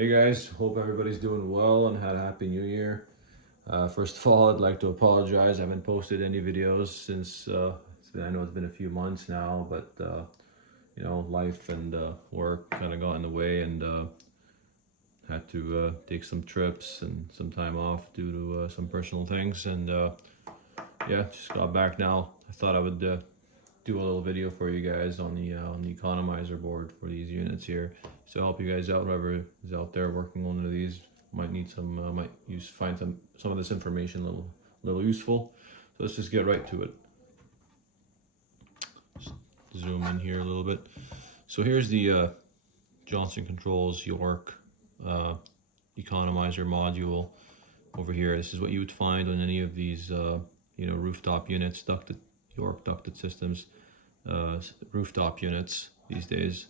Hey guys, hope everybody's doing well and had a happy new year. First of all, I'd like to apologize. I haven't posted any videos since I know it's been a few months now, but life and work kind of got in the way, and had to take some trips and some time off due to some personal things. And yeah, just got back now. I thought I would do a little video for you guys on the economizer board for these units here, to help you guys out. Whoever is out there working on one of these might need some find some of this information a little useful. So let's just get right to it. Just zoom in here a little bit. So here's the Johnson Controls York economizer module over here. This is what you would find on any of these rooftop units, York ducted systems, rooftop units these days.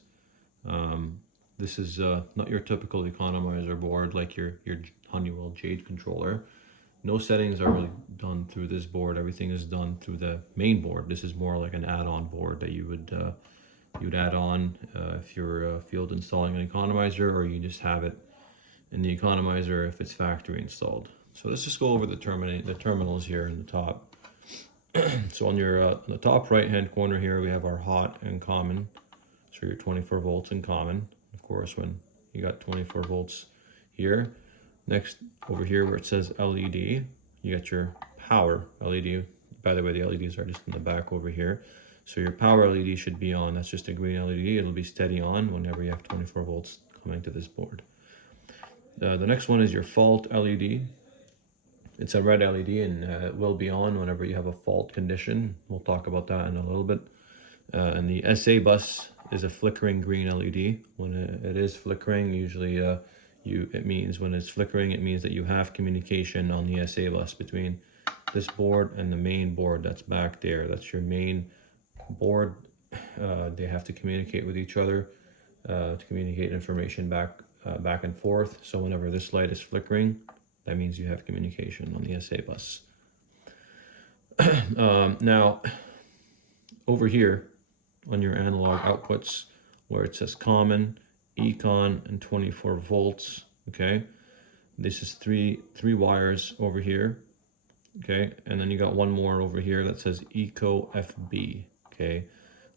This is not your typical economizer board like your Honeywell Jade controller. No settings are really done through this board. Everything is done through the main board. This is more like an add-on board that you would add on if you're field installing an economizer, or you just have it in the economizer if it's factory installed. So let's just go over the terminals here in the top. So on the top right hand corner here, we have our hot and common. So your 24 volts in common. Of course, when you got 24 volts here. Next over here where it says LED, you got your power LED. By the way, the LEDs are just in the back over here. So your power LED should be on. That's just a green LED. It'll be steady on whenever you have 24 volts coming to this board. The next one is your fault LED. It's a red LED, and it will be on whenever you have a fault condition. We'll talk about that in a little bit. And the SA bus is a flickering green LED. When it is flickering, usually it means when it's flickering, it means that you have communication on the SA bus between this board and the main board that's back there. That's your main board. They have to communicate with each other to communicate information back and forth. So whenever this light is flickering, that means you have communication on the SA bus. Now, over here on your analog outputs, where it says common, econ, and 24 volts, okay? This is three wires over here, okay? And then you got one more over here that says eco FB, okay?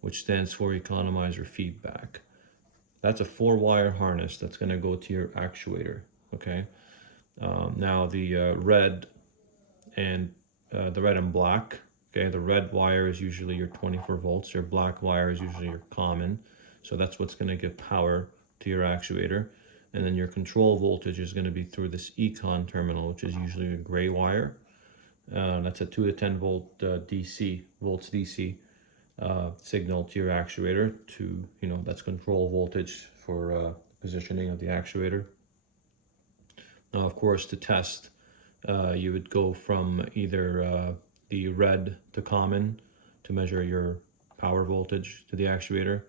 Which stands for economizer feedback. That's a 4-wire harness that's gonna go to your actuator, okay? Now the red and black, okay, the red wire is usually your 24 volts, your black wire is usually your common, so that's what's going to give power to your actuator. And then your control voltage is going to be through this econ terminal, which is usually a gray wire. That's a 2 to 10 volt DC signal to your actuator to, that's control voltage for positioning of the actuator. Now, of course, to test, you would go from either the red to common to measure your power voltage to the actuator.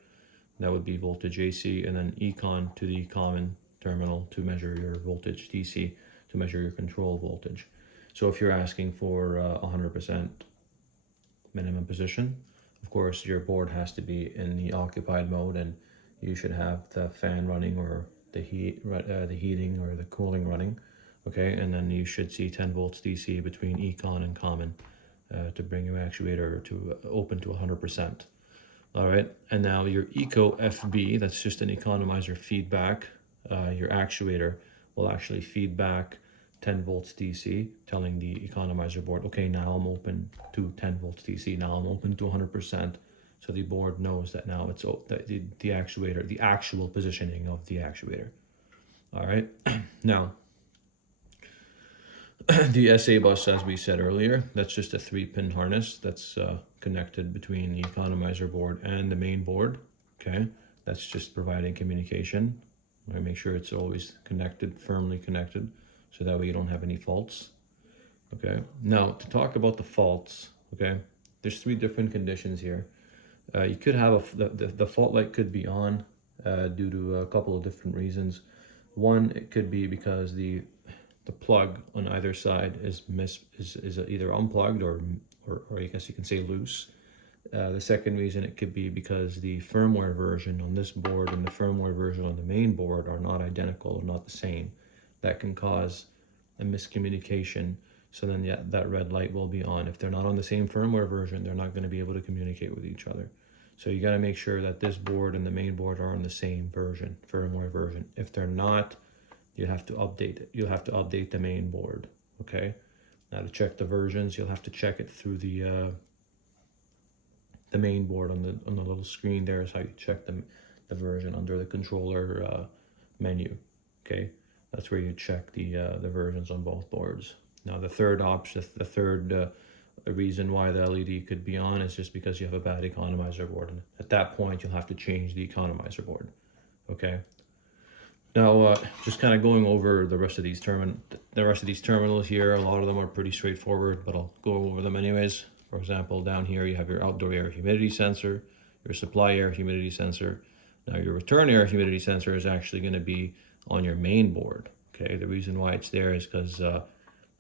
That would be voltage AC, and then econ to the common terminal to measure your voltage DC, to measure your control voltage. So if you're asking for 100% minimum position, of course, your board has to be in the occupied mode, and you should have the fan running, or the heating or the cooling running, okay? And then you should see 10 volts DC between econ and common to bring your actuator to open to 100%. All right, and now your eco FB, that's just an economizer feedback. Your actuator will actually feed back 10 volts DC, telling the economizer board, okay, now I'm open to 10 volts DC, now I'm open to 100%. So the board knows that now it's the actuator, the actual positioning of the actuator. All right, now the SA bus, as we said earlier, that's just a 3-pin harness that's connected between the economizer board and the main board. Okay, that's just providing communication. I make sure it's always connected, firmly connected, so that way you don't have any faults. Okay, now to talk about the faults, okay, there's 3 different conditions here. You could have the fault light could be on due to a couple of different reasons. One, it could be because the plug on either side is either unplugged or I guess you can say loose. The second reason it could be because the firmware version on this board and the firmware version on the main board are not identical, not the same. That can cause a miscommunication. So then that red light will be on. If they're not on the same firmware version, they're not going to be able to communicate with each other. So you got to make sure that this board and the main board are on the same version, firmware version. If they're not, you have to update it. You'll have to update the main board. Okay. Now to check the versions, you'll have to check it through the main board on the little screen. There is how you check the version under the controller menu. Okay, that's where you check the versions on both boards. Now the third option, the third reason why the LED could be on is just because you have a bad economizer board, and at that point you'll have to change the economizer board. Okay. Now, just kind of going over the rest of these terminals here. A lot of them are pretty straightforward, but I'll go over them anyways. For example, down here you have your outdoor air humidity sensor, your supply air humidity sensor. Now your return air humidity sensor is actually going to be on your main board. Okay, the reason why it's there is because a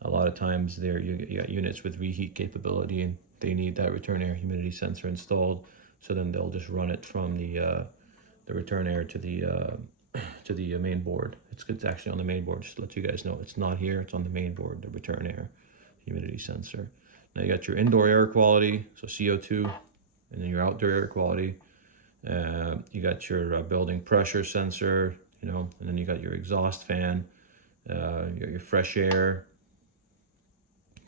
lot of times there you got units with reheat capability and they need that return air humidity sensor installed. So then they'll just run it from the return air to the main board. It's actually on the main board, just to let you guys know. It's not here, it's on the main board, the return air humidity sensor. Now you got your indoor air quality, so CO2, and then your outdoor air quality. You got your building pressure sensor, you know, and then you got your exhaust fan, your fresh air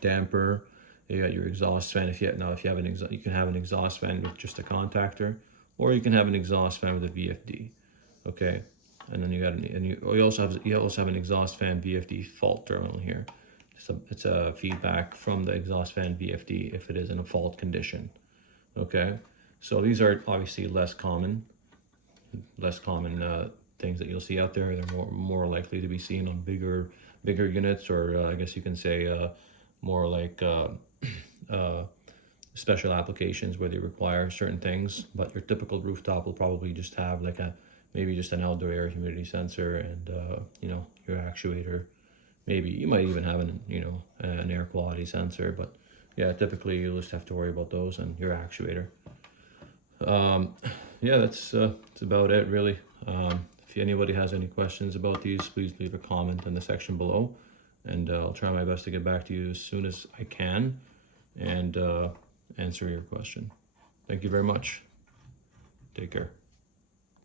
damper. You got your exhaust fan. If you have you can have an exhaust fan with just a contactor, or you can have an exhaust fan with a VFD. Okay, and then you also have an exhaust fan VFD fault terminal here. It's a feedback from the exhaust fan VFD if it is in a fault condition. Okay, so these are obviously less common things that you'll see out there. They're more likely to be seen on bigger units, or I guess you can say more like special applications where they require certain things. But your typical rooftop will probably just have like maybe just an outdoor air humidity sensor and you know, your actuator. Maybe you might even have an air quality sensor, but yeah, typically you'll just have to worry about those and your actuator. Yeah, that's about it really. If anybody has any questions about these, please leave a comment in the section below, and I'll try my best to get back to you as soon as I can and answer your question. Thank you very much. Take care.